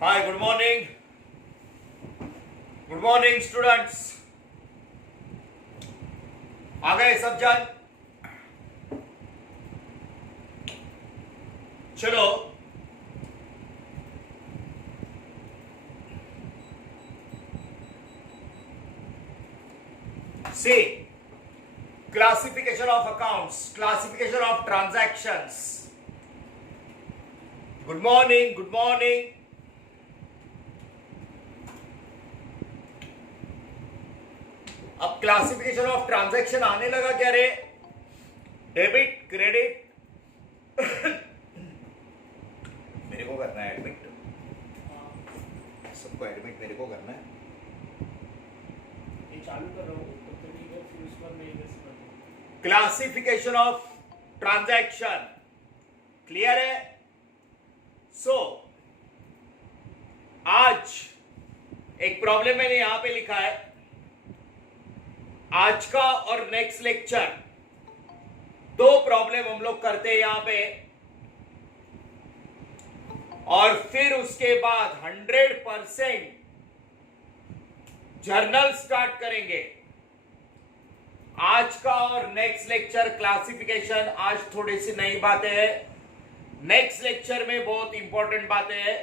Hi, good morning. Good morning, students. आ गए सब जन? चलो see classification of accounts, classification of transactions. Good morning, good morning. अब classification of transaction आने लगा क्या रे? डेबिट, क्रेडिट मेरे को करना है एडमिट, सबको एडमिट मेरे को करना है। ये चालू कर रहा हूँ तो ठीक है, फिर उस पर मैं इन्वेस्ट कर दूँ। क्लासिफिकेशन ऑफ ट्रांजैक्शन क्लियर है? सो आज एक प्रॉब्लम मैंने यहां पे लिखा है, आज का और नेक्स्ट लेक्चर दो प्रॉब्लम हम लोग करते हैं यहां पे, और फिर उसके बाद 100% जर्नल स्टार्ट करेंगे। आज का और नेक्स्ट लेक्चर क्लासिफिकेशन, आज थोड़ी सी नई बातें हैं, नेक्स्ट लेक्चर में बहुत इंपॉर्टेंट बातें हैं,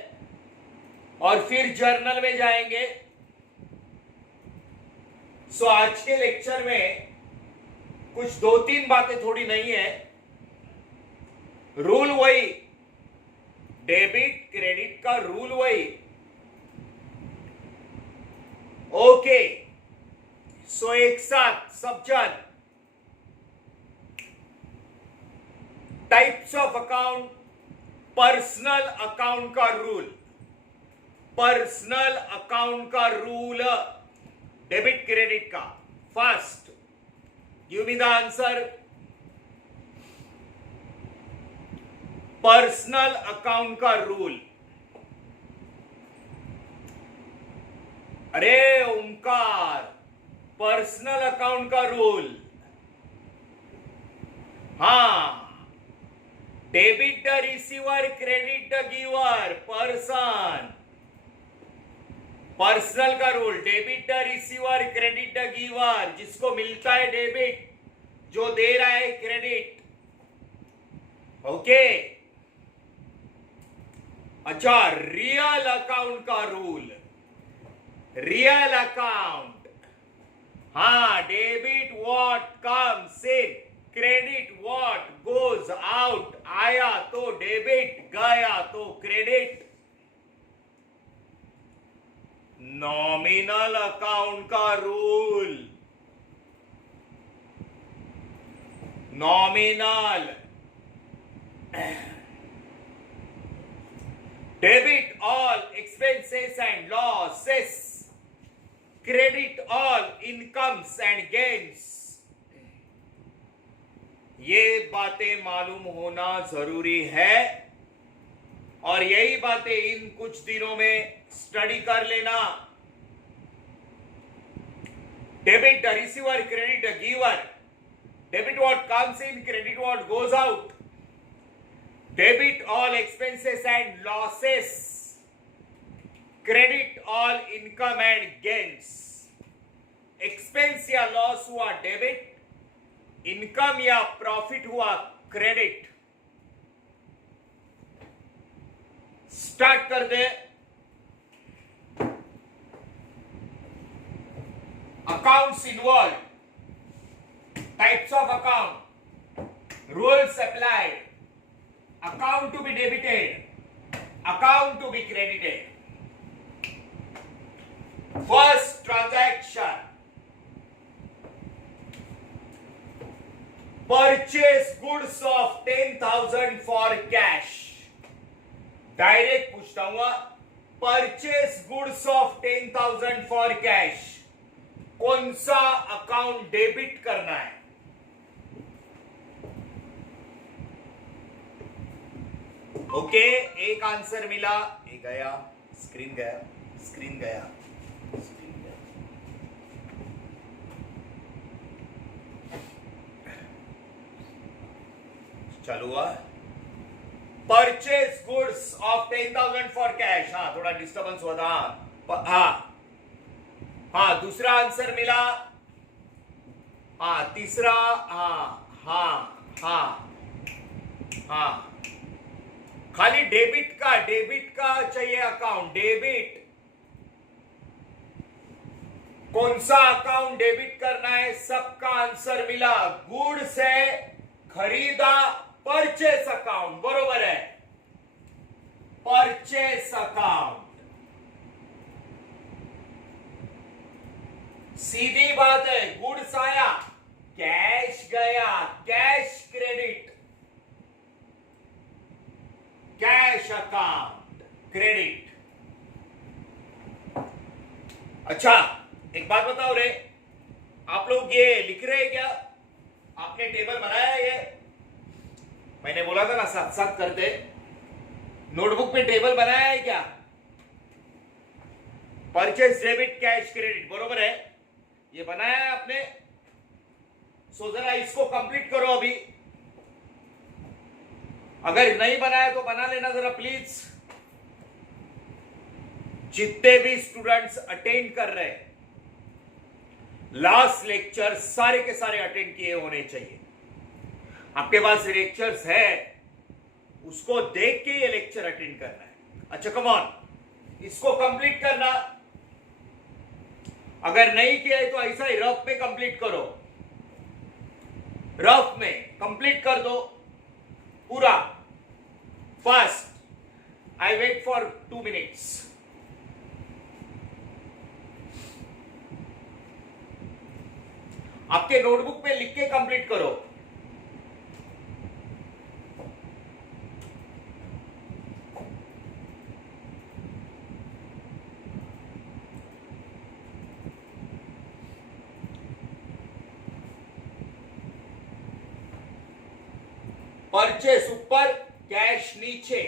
और फिर जर्नल में जाएंगे। सो आज के लेक्चर में कुछ दो तीन बातें थोड़ी नई है। रूल वही, डेबिट क्रेडिट का रूल वही। ओके, सो एक साथ सब जन, types of account, personal account का रूल, पर्सनल अकाउंट का रूल डेबिट क्रेडिट का। First, give me the answer. Personal account का रूल। अरे ओमकार, पर्सनल अकाउंट का रूल, हाँ, debit the receiver, credit the giver, person. Personal का rule, debit the receiver, credit the giver, जिसको मिलता है डेबिट, जो दे रहा है क्रेडिट। ओके, अच्छा, रियल अकाउंट का रूल, रियल अकाउंट, हाँ, debit what comes in, credit what goes out, आया तो डेबिट, गया तो क्रेडिट। नॉमिनल अकाउंट का rule, nominal, debit all expenses and losses, credit all incomes and gains. ये बातें मालूम होना जरूरी है, और यही बातें इन कुछ दिनों में स्टडी कर लेना। Debit the receiver, credit the giver, debit what comes in, credit what goes out, debit all expenses and losses, credit all income and gains. Expense या लॉस हुआ डेबिट, इनकम या प्रॉफिट हुआ क्रेडिट। स्टार्ट कर दे। Accounts involve, types of account, rules applied, account to be debited, account to be credited. First transaction, purchase goods of 10,000 for cash. Direct पूछता हूं, purchase goods of 10,000 for cash, कौन सा account debit करना है? Okay, एक answer मिला, ये गया, स्क्रीन गया, स्क्रीन गया, स्क्रीन गया। चालू हुआ। Purchase goods of 10,000 for cash. हाँ, थोड़ा डिस्टर्बेंस हुआ था। हाँ, दूसरा आंसर मिला। हाँ, तीसरा। हाँ हाँ हाँ हाँ, खाली डेबिट का चाहिए अकाउंट। डेबिट, कौन सा अकाउंट डेबिट करना है, सबका आंसर मिला। गुड्स है, खरीदा, परचेस अकाउंट, बरोबर है। परचेस अकाउंट, सीधी बात है। गुड्स आया, कैश गया, cash credit, cash account credit. अच्छा, एक बात बताओ रे, आप लोग ये लिख रहे हैं क्या? आपने टेबल बनाया है ये? मैंने बोला था ना साथ साथ करते। नोटबुक में टेबल बनाया है क्या? परचेस, डेबिट, कैश, क्रेडिट, बरोबर है। ये बनाया है आपने? सो जरा इसको कंप्लीट करो अभी। अगर नहीं बनाया तो बना लेना जरा प्लीज। जितने भी स्टूडेंट्स अटेंड कर रहे हैं, लास्ट लेक्चर सारे के सारे अटेंड किए होने चाहिए। आपके पास लेक्चर्स है, उसको देख के ये लेक्चर अटेंड करना है। अच्छा, कम ऑन, इसको कंप्लीट करना। अगर नहीं किया है तो ऐसा ही रफ में कंप्लीट करो। रफ में कंप्लीट कर दो पूरा fast. I wait for 2 minutes. आपके नोटबुक में लिख के कंप्लीट करो। परचेस ऊपर, कैश नीचे।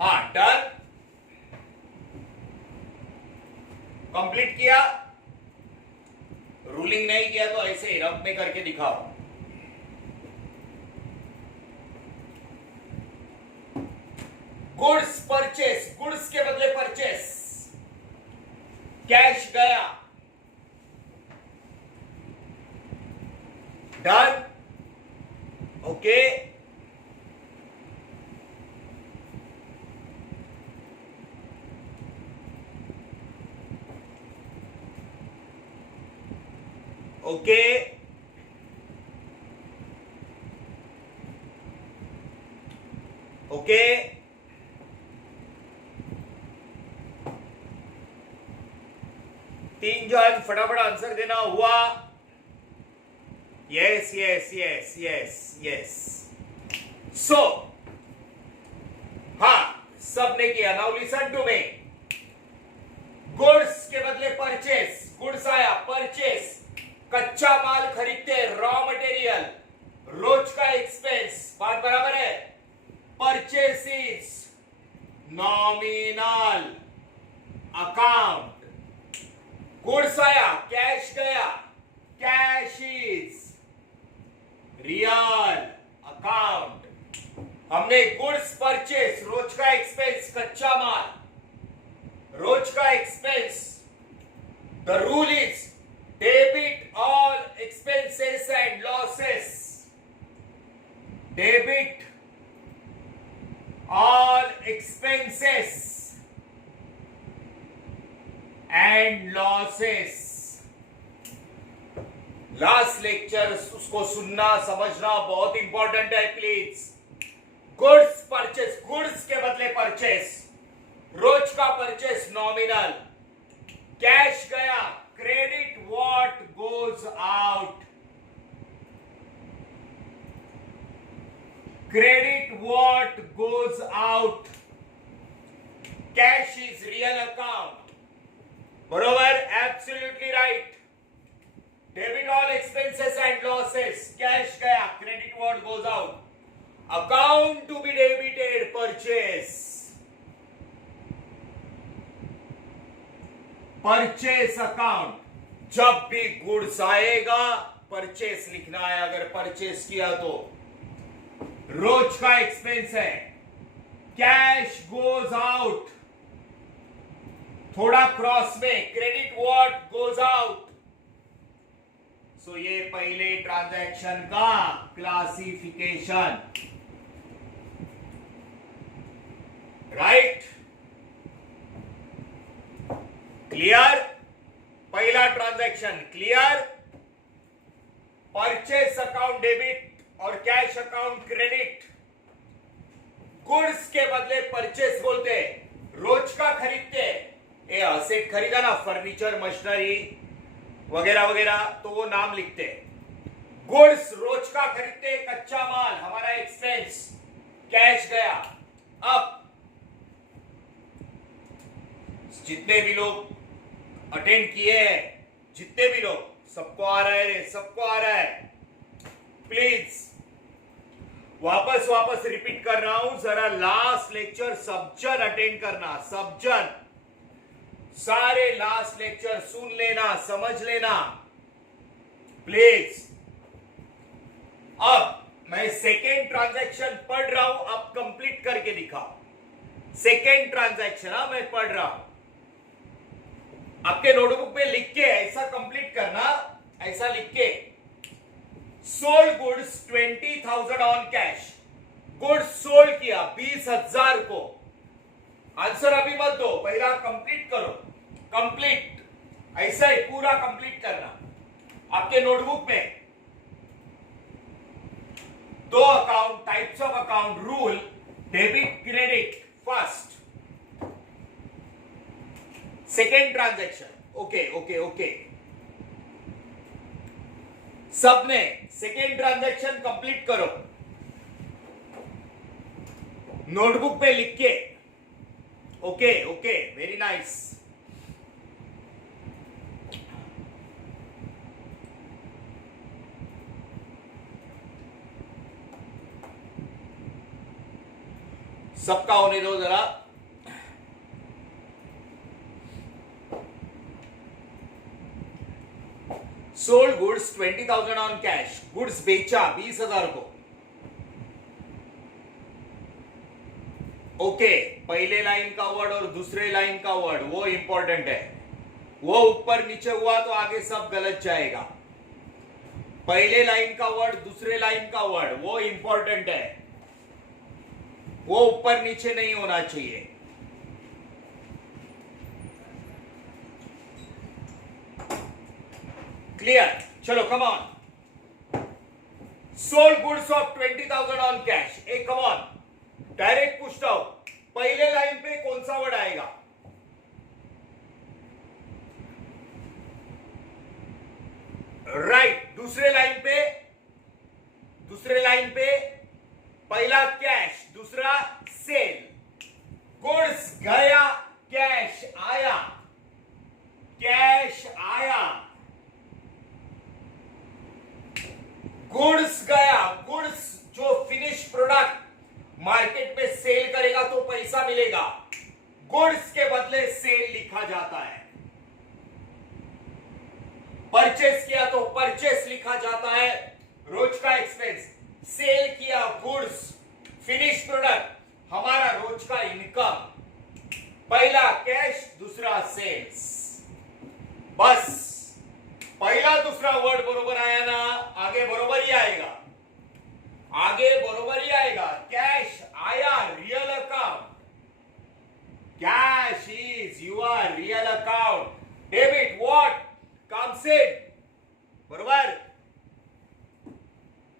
हाँ, डन, कंप्लीट किया। रूलिंग नहीं किया तो ऐसे ही रफ में करके दिखाओ। गुड्स परचेस, गुड्स के बदले परचेस, कैश गया। Done, okay. ओके, ओके, 3 जन फटाफट आंसर देना हुआ। Yes yes yes yes yes. So हाँ, सबने किया। Now listen to me. Goods के बदले परचेस, गुड्स आया, परचेस, कच्चा माल खरीदते, रॉ मटेरियल, रोज का एक्सपेंस, बात बराबर है। परचेसिस, नॉमिनल अकाउंट। गुड्स आया, कैश गया, कैश इज रियल अकाउंट। हमने गुड्स परचेस, रोज का एक्सपेंस, कच्चा माल, रोज का expense. The rule is debit all expenses and losses. Debit all expenses and losses. Last lecture उसको सुनना समझना बहुत इंपॉर्टेंट है प्लीज। गुड्स परचेस, गुड्स के बदले परचेस, रोज का परचेस नॉमिनल, कैश गया, credit what goes out. credit what goes out. Cash is real account. बरोबर, absolutely right. Debit all expenses and losses. Cash गया, credit what goes out. Account to be debited, purchase. Purchase account. जब भी goods आएगा purchase लिखना है, अगर purchase किया तो रोज का एक्सपेंस है. कैश गोज आउट, थोड़ा क्रॉस में क्रेडिट व्हाट गोज आउट. सो ये पहले ट्रांजैक्शन का क्लासिफिकेशन, राइट? क्लियर? पहला transaction clear. Purchase account debit और कैश अकाउंट क्रेडिट. गुड्स के बदले परचेस बोलते, रोज का खरीदते. ये असेट खरीदा ना, फर्नीचर, मशीनरी वगैरह वगैरह, तो वो नाम लिखते. गुड्स रोज का खरीदते, कच्चा माल हमारा एक्सपेंस. कैश गया. अब जितने भी लोग अटेंड किए हैं, जितने भी लोग, सबको आ रहा है, सबको आ रहा है. प्लीज वापस रिपीट कर रहा हूं, जरा लास्ट लेक्चर सब जन अटेंड करना. सब जन सारे लास्ट लेक्चर सुन लेना, समझ लेना प्लीज. अब मैं सेकेंड ट्रांजैक्शन पढ़ रहा हूं, अब कंप्लीट करके दिखाओ. सेकेंड ट्रांजैक्शन मैं पढ़ रहा हूं, आपके नोटबुक में लिख के ऐसा कंप्लीट करना, ऐसा लिख के. Sold goods 20,000 on cash. Goods sold किया 20,000 को. आंसर अभी मत दो, पहला कंप्लीट करो. कंप्लीट ऐसा ही पूरा कंप्लीट करना. आपके नोटबुक में दो account, types of account, rule, debit credit. First second transaction. Okay. सबने सेकेंड ट्रांजैक्शन कंप्लीट करो, नोटबुक पे लिख के. Okay, very nice. सबका होने दो जरा. Sold goods 20,000 on cash. Goods बेचा 20,000 को. ओके, पहले लाइन का वर्ड और दूसरे लाइन का वर्ड वो इंपॉर्टेंट है. वो ऊपर नीचे हुआ तो आगे सब गलत जाएगा. पहले लाइन का वर्ड, दूसरे लाइन का वर्ड वो इंपॉर्टेंट है. वो ऊपर नीचे नहीं होना चाहिए. क्लियर? चलो come on. Sold goods of 20,000 on cash. एक कम ऑन, डायरेक्ट पूछता हूं, पहले लाइन पे कौन सा वर्ड आएगा? राइट. दूसरे लाइन पे पहला कैश, दूसरा सेल. गुड्स गया, कैश आया. कैश आया, गुड्स गया. गुड्स जो फिनिश प्रोडक्ट मार्केट में सेल करेगा तो पैसा मिलेगा. गुड्स के बदले सेल लिखा जाता है. परचेस किया तो परचेस लिखा जाता है, रोज का एक्सपेंस. सेल किया गुड्स, फिनिश प्रोडक्ट, हमारा रोज का इनकम. पहला कैश, दूसरा सेल्स. बस पहला दूसरा वर्ड बरोबर आया ना, आगे बरोबर ही आएगा. कैश आया, real account. Cash is your real account. Debit what comes in, बरोबर.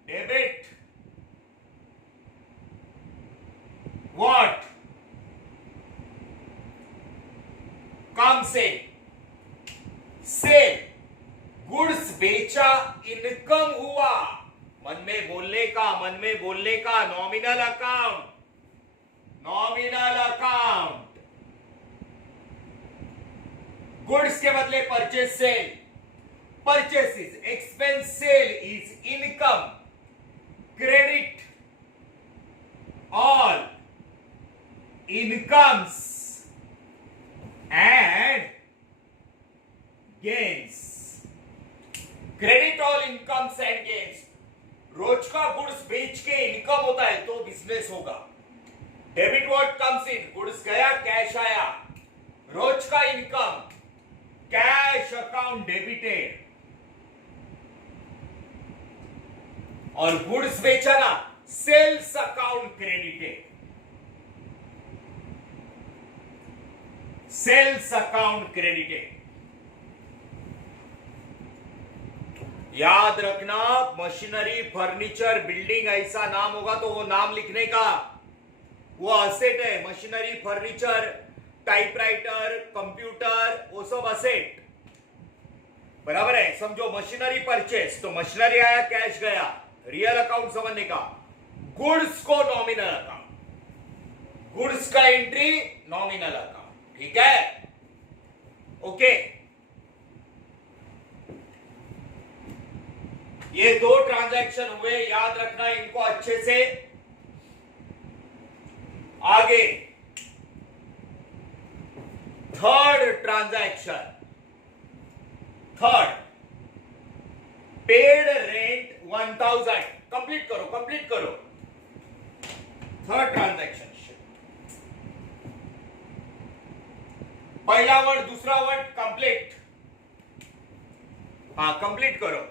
Debit what comes in. Sale, goods बेचा, इनकम हुआ. मन में बोलने का, मन में बोलने का, nominal account, nominal account. Goods के बदले purchase sale, purchase is expense, sale is income, credit all incomes and gains, credit all incomes and gains. रोज का गुड्स बेच के इनकम होता है तो बिजनेस होगा। Debit what comes in, goods गया कैश आया, रोज का इनकम, कैश अकाउंट डेबिटेड, और गुड्स बेचा ना, sales account credited, sales account credited. याद रखना, मशीनरी, फर्नीचर, बिल्डिंग ऐसा नाम होगा तो वो नाम लिखने का, वो असेट है। मशीनरी, फर्नीचर, टाइपराइटर, कंप्यूटर, वो सब असेट, बराबर है। समझो मशीनरी परचेस तो मशीनरी आया, कैश गया, रियल अकाउंट समझने का। गुड्स को नॉमिनल अकाउंट, गुड्स का एंट्री नॉमिनल अकाउंट, ठीक है, ओके। ये दो ट्रांजैक्शन हुए, याद रखना इनको अच्छे से। आगे third transaction, third paid rent 1000, complete करो, कंप्लीट करो। थर्ड ट्रांजैक्शन, पहला वर्ड, दूसरा वर्ड कंप्लीट, हाँ कंप्लीट करो।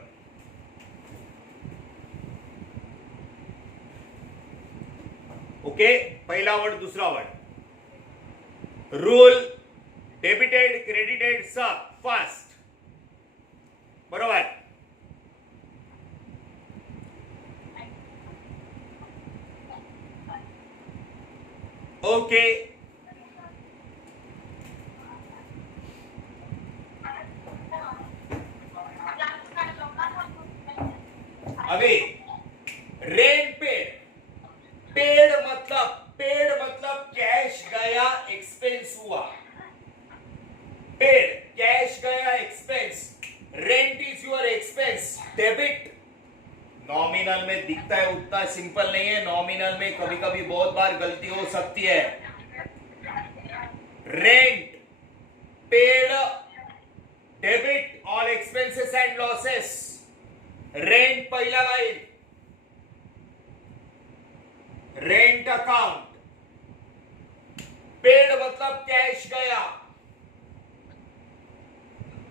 ओके, पहला वर्ड, दूसरा वर्ड, रूल, डेबिटेड, क्रेडिटेड, सब फर्स्ट, बरोबर। ओके, अभी रेंट पेड, पेड मतलब कैश गया, एक्सपेंस हुआ। पेड, कैश गया, expense, rent is your expense, debit. Nominal में दिखता है उतना सिंपल नहीं है, नॉमिनल में कभी कभी बहुत बार गलती हो सकती है। Rent paid, debit all expenses and losses. Rent पहला लाइन, रेंट अकाउंट, पेड मतलब कैश गया,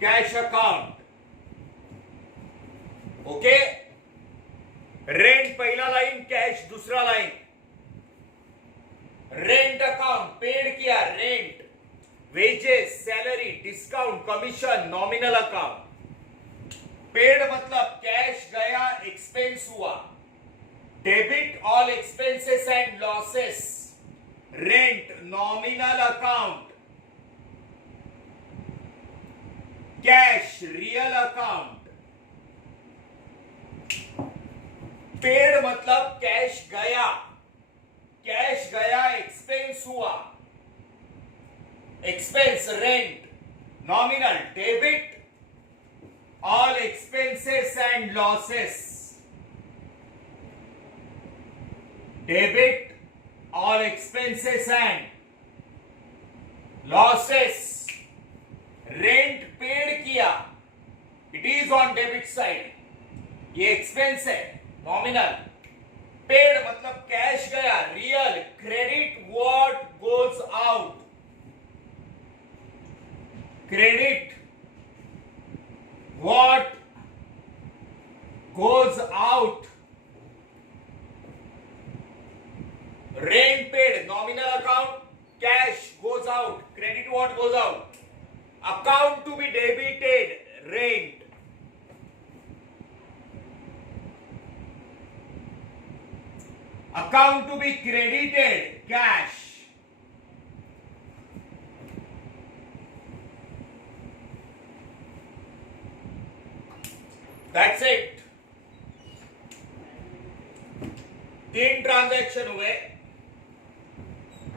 कैश अकाउंट, ओके। रेंट पहला लाइन, कैश दूसरा लाइन। रेंट अकाउंट, पेड किया, rent, wages, salary, discount, commission, nominal account. Paid मतलब cash गया, expense हुआ, debit all expenses and losses. Rent nominal account, cash real account. Paid मतलब cash गया, cash गया, expense हुआ, expense rent, nominal, debit all expenses and losses, debit all expenses and losses. Rent paid किया, it is on debit side, ये expense है, nominal. Paid मतलब cash गया, real, credit what goes out, credit what goes out. Rent paid, nominal account, cash goes out, credit what goes out. Account to be debited, rent. Account to be credited, cash. That's it. 3 transaction हुए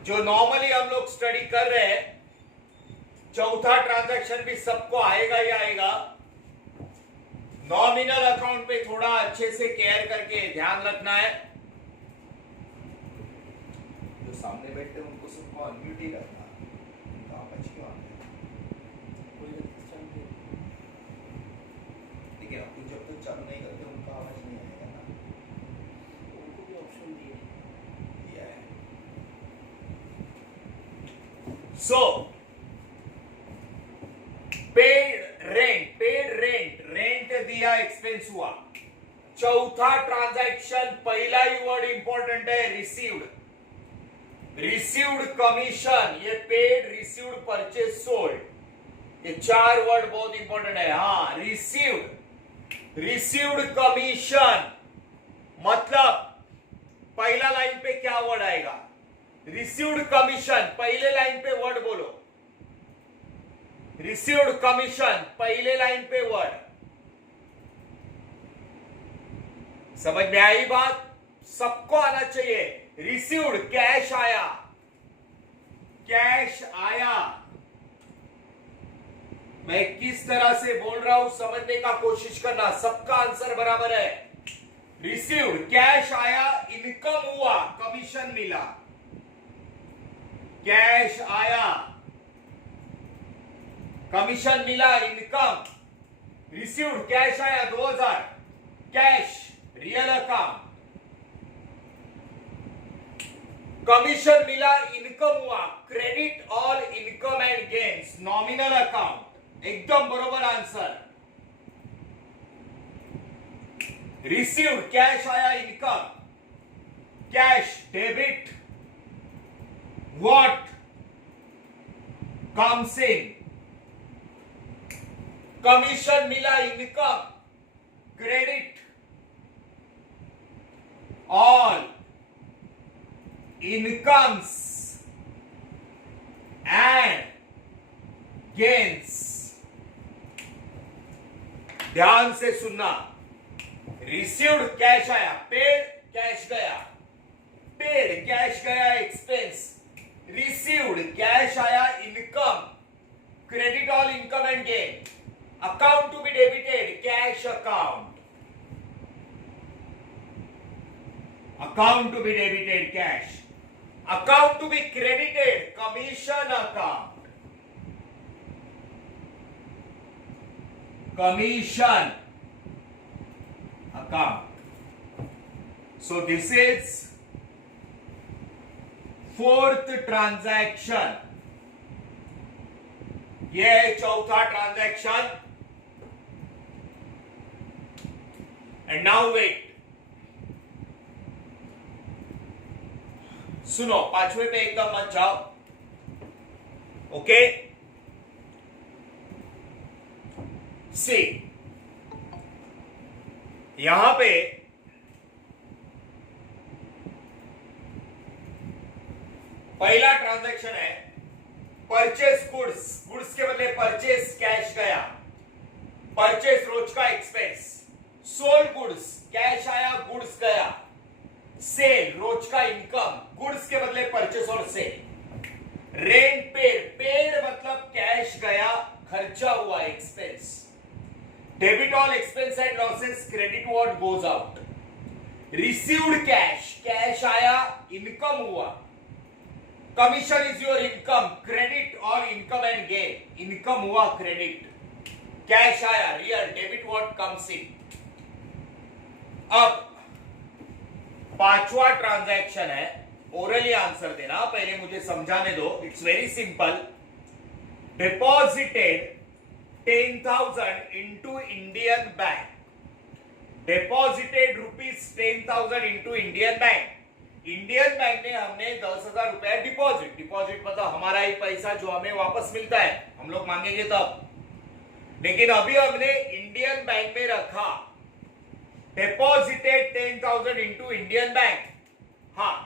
जो normally हम लोग study कर रहे हैं। चौथा transaction भी सबको आएगा ही आएगा। नॉमिनल अकाउंट पे थोड़ा अच्छे से केयर करके ध्यान रखना है। जो सामने बैठते हैं उनको सबको अनम्यूट ही रखना। उनका आवाज क्यों आ रहा है? ठीक है, आप जब तक चालू नहीं करते उनका आवाज नहीं आएगा ना। उनको भी ऑप्शन दिया है। So, रेंट दिया, एक्सपेंस हुआ। चौथा ट्रांजैक्शन, पहला ही वर्ड इंपॉर्टेंट है, रिसीव्ड कमीशन। ये पेड, रिसीव्ड, परचेज, सोल्ड, ये 4 वर्ड बहुत इंपॉर्टेंट है। हाँ, रिसीव्ड कमीशन मतलब पहला लाइन पे क्या वर्ड आएगा? रिसीव्ड कमीशन, पहले लाइन पे वर्ड बोलो। रिसीव्ड कमीशन, पहले लाइन पे वर्ड। समझ में आई बात? सबको आना चाहिए। रिसीव्ड, कैश आया, कैश आया। मैं किस तरह से बोल रहा हूं समझने का कोशिश करना। सबका आंसर बराबर है। रिसीव्ड, कैश आया, इनकम हुआ, कमीशन मिला। कैश आया, कमीशन मिला, इनकम। रिसीव्ड, कैश आया 2000, कैश, रियल अकाउंट। कमीशन मिला, इनकम हुआ, credit all income and gains, nominal account. एकदम बरोबर आंसर। रिसीव्ड, कैश आया, income, cash, debit, what comes in. Commission मिला, income, credit all incomes and gains. ध्यान से सुनना। रिसीव्ड, कैश आया, पेड, कैश गया, पेड, कैश गया, एक्सपेंस। रिसीव्ड, कैश आया, income, credit all income and gain. Account to be debited, cash account. Account to be debited, cash. Account to be credited, commission account, commission account. So this is 4th transaction. ये है चौथा transaction. And now wait, सुनो, पांचवे पे एकदम मत जाओ। Okay, सी, यहां पे पहला ट्रांजैक्शन है परचेस गुड्स। गुड्स के बदले परचेस, कैश गया, परचेस रोज का एक्सपेंस। सोल्ड गुड्स, कैश आया, गुड्स गया। सेल, रोज का इनकम, गुड्स के बदले परचेस और सेल। रेंट पेड, पेड मतलब कैश गया, खर्चा हुआ, expense. Debit all expense and losses, credit what goes out. Received cash, cash आया, इनकम हुआ। Commission is your income, credit और इनकम एंड गेन। इनकम हुआ, क्रेडिट, कैश आया, रियल, डेबिट व्हाट कम्स इन। अब पांचवा ट्रांजैक्शन है, ओरली आंसर देना, पहले मुझे समझाने दो। It's very simple. Deposited 10,000 into Indian bank. Deposited rupees 10,000 into Indian bank. Indian bank ने हमने 10,000 रुपया डिपॉजिट, डिपॉजिट मतलब हमारा ही पैसा जो हमें वापस मिलता है, हम लोग मांगेंगे तब। लेकिन अभी हमने इंडियन बैंक में रखा। Deposited 10,000 into Indian bank. हाँ,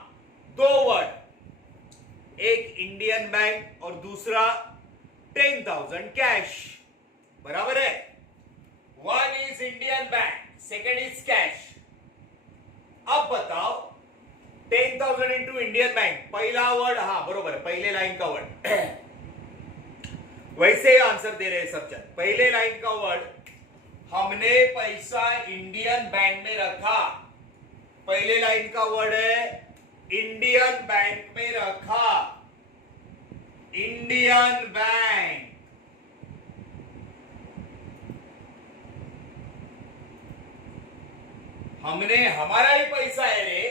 दो वर्ड, एक इंडियन बैंक और दूसरा 10,000 कैश, बराबर है। One is Indian bank, second is cash. अब बताओ 10,000 इंटू इंडियन बैंक, पहला वर्ड, हाँ बरोबर, पहले लाइन का वर्ड वैसे ही आंसर दे रहे सब जन। पहले लाइन का वर्ड, हमने पैसा इंडियन बैंक में रखा। पहले लाइन का वर्ड है इंडियन बैंक में रखा, इंडियन बैंक। हमने, हमारा ही पैसा है रे,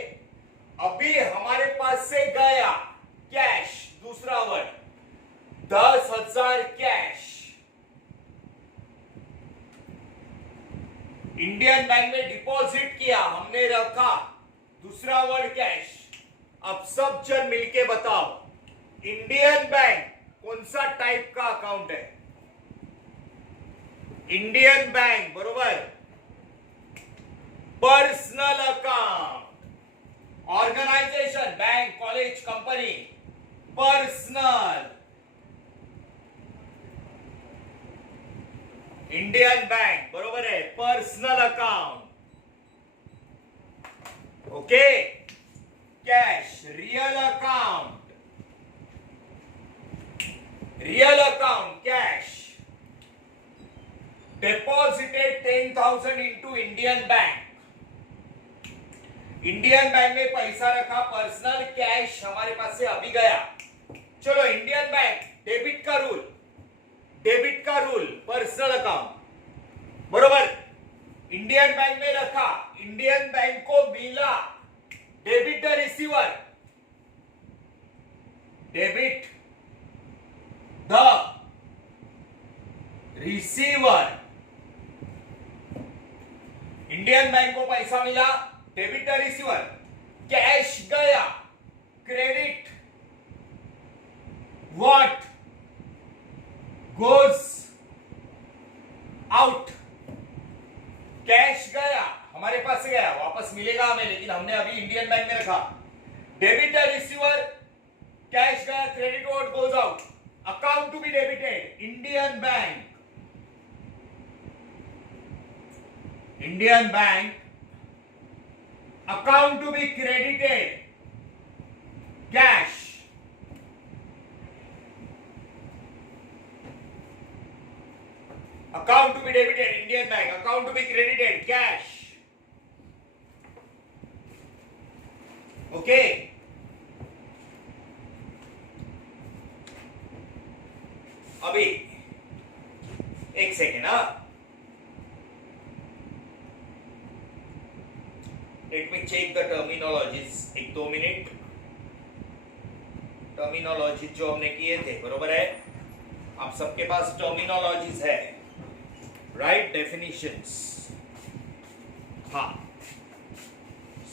अभी हमारे पास से गया, कैश, दूसरा वर्ड 10,000 कैश इंडियन बैंक में डिपॉजिट किया, हमने रखा, दूसरा वर्ड कैश। अब सब जन मिलके बताओ, इंडियन बैंक कौन सा टाइप का अकाउंट है? इंडियन बैंक, बरोबर, personal account. Organisation, bank, college, company, personal. Indian bank, बरोबर है, personal account. Okay, cash, real account, real account, cash. Deposited 10,000 into Indian bank, Indian bank में पैसा रखा, पर्सनल, कैश हमारे पास से अभी गया। चलो, इंडियन बैंक, डेबिट का रूल, डेबिट का रूल, पर्सनल अकाउंट, बरोबर, इंडियन बैंक में रखा, इंडियन बैंक को मिला, debit the receiver, debit the receiver. Indian Bank को पैसा मिला, डेबिट द रिसीवर, कैश गया, credit what goes out. Cash गया, हमारे पास से गया, वापस मिलेगा हमें, लेकिन हमने अभी इंडियन बैंक में रखा। डेबिट द रिसीवर, कैश गया, credit what goes out, account to be debited, Indian bank, Indian bank, account to be credited, cash, account to be debited, Indian bank, account to be credited, cash. Okay, अभी एक second, हाँ, let me check the terminologies, एक 2 minute. Terminology जो हमने किए थे, बरोबर है, आप सबके पास टर्मिनोलॉजीज है, राइट, डेफिनेशंस, हाँ।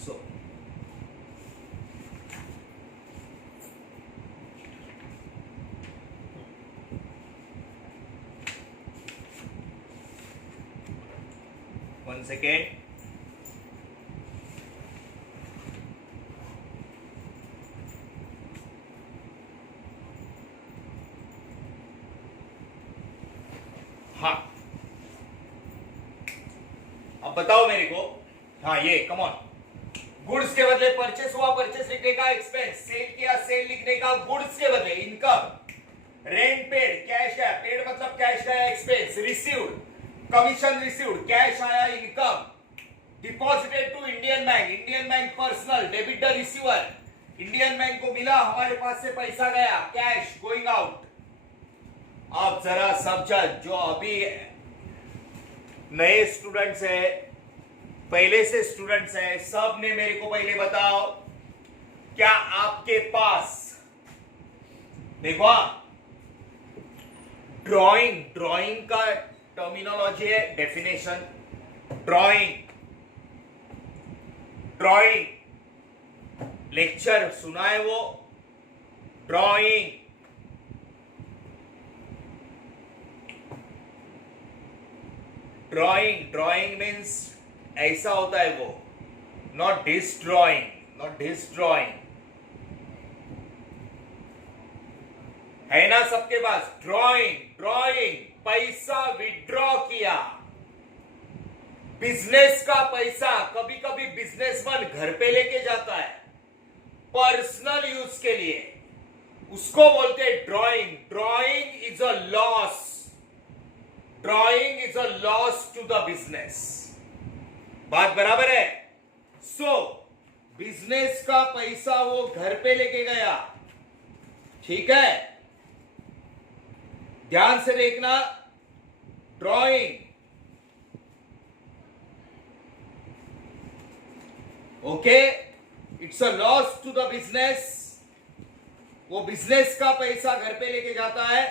सो वन सेकेंड, हाँ, अब बताओ मेरे को, हाँ ये कम ऑन, गुड्स के बदले परचेस हुआ, परचेस लिखने का एक्सपेंस, सेल किया, सेल लिखने का, गुड्स के बदले इनकम, रेंट पेड, कैश गया, पेड मतलब कैश गया, expense, received, commission received, cash आया, income, deposited to Indian bank, Indian Bank personal, debit the receiver, Indian Bank को मिला, हमारे पास से पैसा गया, कैश गोइंग आउट। अब जरा समझा, जो अभी नए स्टूडेंट्स है, पहले से स्टूडेंट्स है, सब ने मेरे को पहले बताओ, क्या आपके पास, देखो ड्राइंग, ड्राइंग का टर्मिनोलॉजी है, डेफिनेशन, ड्राइंग, ड्राइंग, लेक्चर सुना है वो, ड्राइंग, ड्राइंग, ड्राइंग मीन्स ऐसा होता है वो, not this drawing, not this drawing, है ना सबके पास ड्राइंग, ड्राइंग, पैसा विड्रॉ किया, बिजनेस का पैसा, कभी कभी बिजनेसमैन घर पे लेके जाता है, पर्सनल यूज के लिए, उसको बोलते हैं drawing. Drawing is a loss, drawing is a loss to the business. बात बराबर है? सो बिजनेस का पैसा वो घर पे लेके गया, ठीक है, ध्यान से देखना। Drawing, okay, it's a loss to the business. वो बिजनेस का पैसा घर पे लेके जाता है।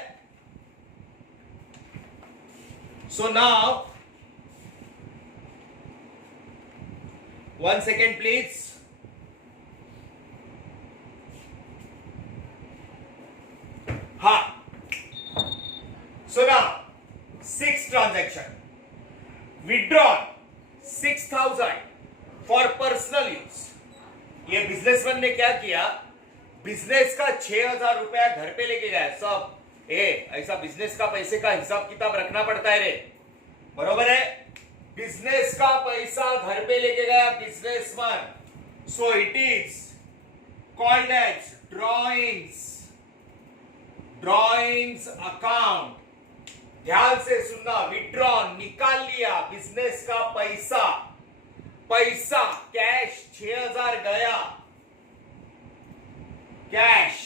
So now 1 second please. हाँ, so now 6 transaction, withdrawn 6,000 for personal use. ये बिजनेसमैन ने क्या किया, बिजनेस का 6,000 रुपया घर पे लेके गया। सब ऐसा बिजनेस का पैसे का हिसाब किताब रखना पड़ता है रे, बरोबर है? बिजनेस का पैसा घर पे लेके गया businessman. So it is called as drawings, drawings account. ध्यान से सुनना, विड्रॉन निकाल लिया बिजनेस का पैसा, पैसा कैश 6,000 गया, cash.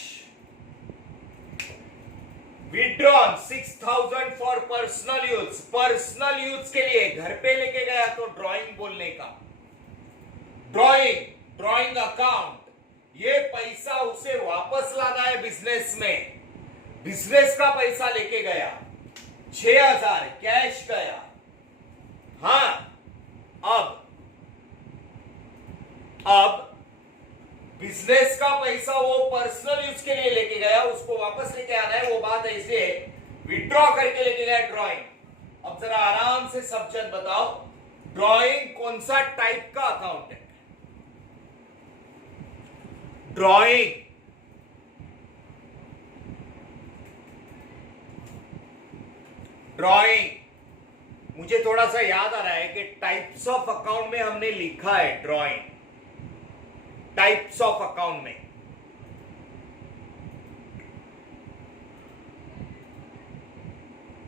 Withdrawn 6,000 for personal use, personal use के लिए घर पे लेके गया तो ड्रॉइंग बोलने का। ड्रॉइंग, ड्रॉइंग अकाउंट, ये पैसा उसे वापस लाना है बिजनेस में। बिजनेस का पैसा लेके गया, 6,000 कैश गया। हाँ, अब बिजनेस का पैसा वो पर्सनल यूज के लिए लेके गया, उसको वापस लेके आना है। वो बात ऐसे विड्रॉ करके लेके गया ड्रॉइंग। अब जरा आराम से समझन बताओ, ड्रॉइंग कौन सा टाइप का अकाउंट है? ड्रॉइंग ड्रॉइंग मुझे थोड़ा सा याद आ रहा है कि टाइप्स ऑफ अकाउंट में हमने लिखा है ड्रॉइंग, टाइप्स ऑफ अकाउंट में।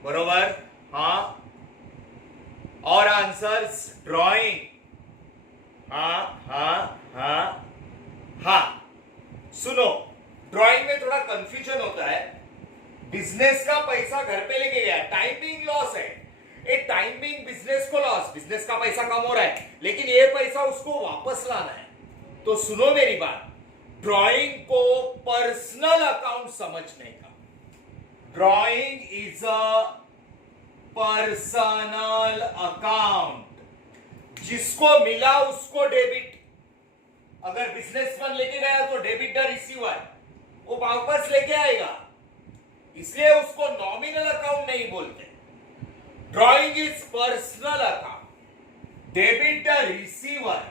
बरोबर? हाँ, और आंसर्स ड्रॉइंग, हाँ हाँ हाँ हाँ। सुनो, ड्रॉइंग में थोड़ा कंफ्यूजन होता है। बिजनेस का पैसा घर पे लेके गया, टाइम बिंग लॉस है, ए टाइम बिंग बिजनेस को लॉस, बिजनेस का पैसा कम हो रहा है, लेकिन ये पैसा उसको वापस लाना है। तो सुनो मेरी बात, ड्रॉइंग को पर्सनल अकाउंट समझने का। Drawing is a personal account, जिसको मिला उसको डेबिट। अगर बिजनेसमैन लेके गया तो डेबिट द रिसीवर, वो वापस लेके आएगा, इसलिए उसको नॉमिनल अकाउंट नहीं बोलते। Drawing is personal account, debit the receiver,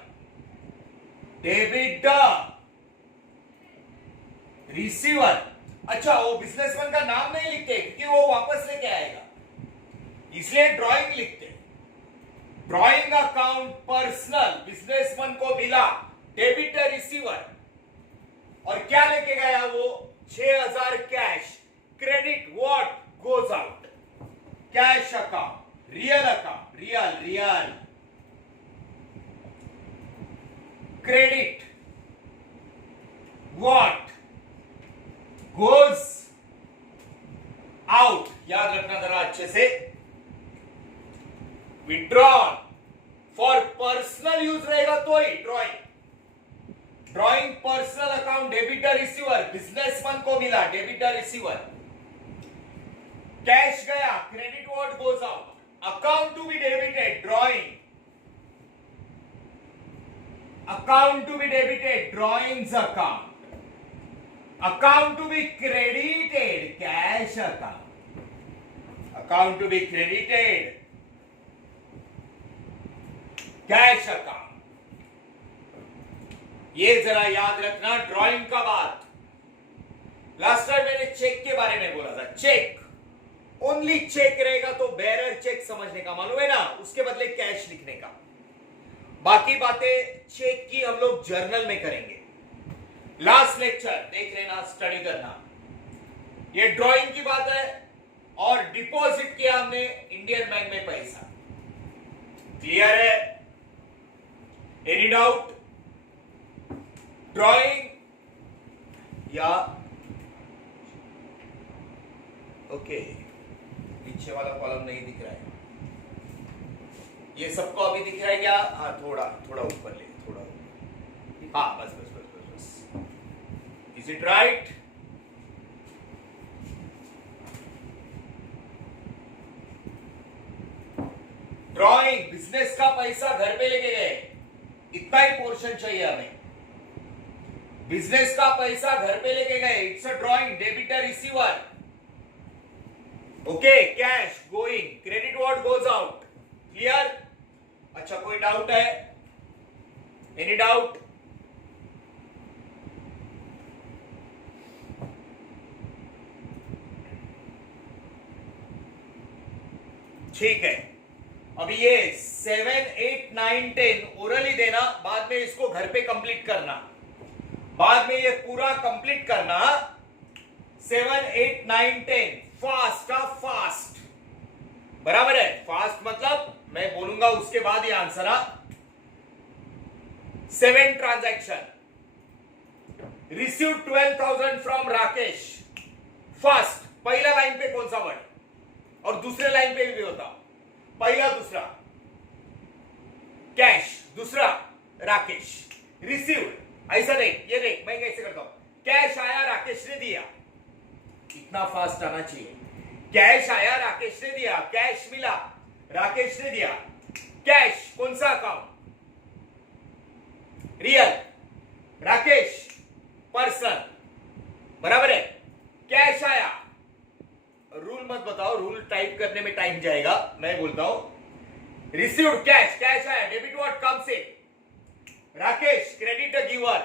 debit the receiver. अच्छा, वो बिजनेसमैन का नाम नहीं लिखते क्योंकि वो वापस लेके आएगा, इसलिए ड्रॉइंग लिखते। ड्रॉइंग अकाउंट पर्सनल, बिजनेसमैन को मिला, डेबिट द रिसीवर, और क्या लेके गया वो? 6,000 cash. Credit what goes out, cash account, real account, real. Credit what goes out, याद रखना जरा अच्छे से। विड्रॉन फॉर पर्सनल यूज रहेगा तो ही drawing personal account, debit the receiver, businessman को मिला, डेबिट द रिसीवर, कैश गया, credit what goes out, account to be debited, drawing, account to be debited, drawings account, account to be credited, cash account, account to be credited, cash account. ये जरा याद रखना drawing का बात। Last time मैंने check के बारे में बोला था, चेक ओनली चेक रहेगा तो बेरर चेक समझने का, मालूम है ना, उसके बदले कैश लिखने का। बाकी बातें चेक की हम लोग जर्नल में करेंगे। लास्ट लेक्चर देख लेना, स्टडी करना। ये ड्राइंग की बात है और डिपॉजिट किया हमने इंडियन बैंक में पैसा। क्लियर है? Any doubt? ड्राइंग या ओके, नीचे वाला कॉलम नहीं दिख रहा है, ये सबको अभी दिख रहा है क्या? हाँ, थोड़ा थोड़ा ऊपर ले, थोड़ा ऊपर। हाँ, बस बस बस बस बस। Is it right? Drawing, business का पैसा घर पे लेके गए, इतना ही पोर्शन चाहिए हमें। बिजनेस का पैसा घर पे लेके गए, it's a drawing, debtor receiver. Okay, cash going, credit what goes out. Clear? अच्छा, कोई डाउट है? Any doubt? ठीक है, अभी ये 7, 8, 9, 10 ओरली देना, बाद में इसको घर पे कंप्लीट करना, बाद में ये पूरा कंप्लीट करना। 7, 8, 9, 10 फास्ट का फास्ट, बराबर है? फास्ट मतलब मैं बोलूंगा उसके बाद ही answer. 7 transaction, receive 12,000 from Rakesh. First, पहला लाइन पे कौन सा वर्ड और दूसरे लाइन पे भी होता? पहला दूसरा कैश, दूसरा राकेश। रिसीव्ड, ऐसा नहीं, ये देख मैं कैसे करता हूं, कैश आया राकेश ने दिया, इतना फास्ट आना चाहिए। कैश आया राकेश ने दिया, कैश मिला राकेश ने दिया। कैश कौन सा अकाउंट? रियल, राकेश पर्सन, बराबर है? कैश आया, रूल मत बताओ, रूल टाइप करने में टाइम जाएगा, मैं बोलता हूं। रिसीव्ड कैश, कैश आया, debit what comes in, Rakesh credit giver.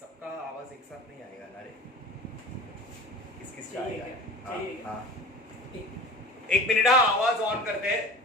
सबका आवाज एक साथ नहीं आएगा ना रे, किस किस का आएगा? हाँ, एक मिनट, आवाज ऑन करते हैं।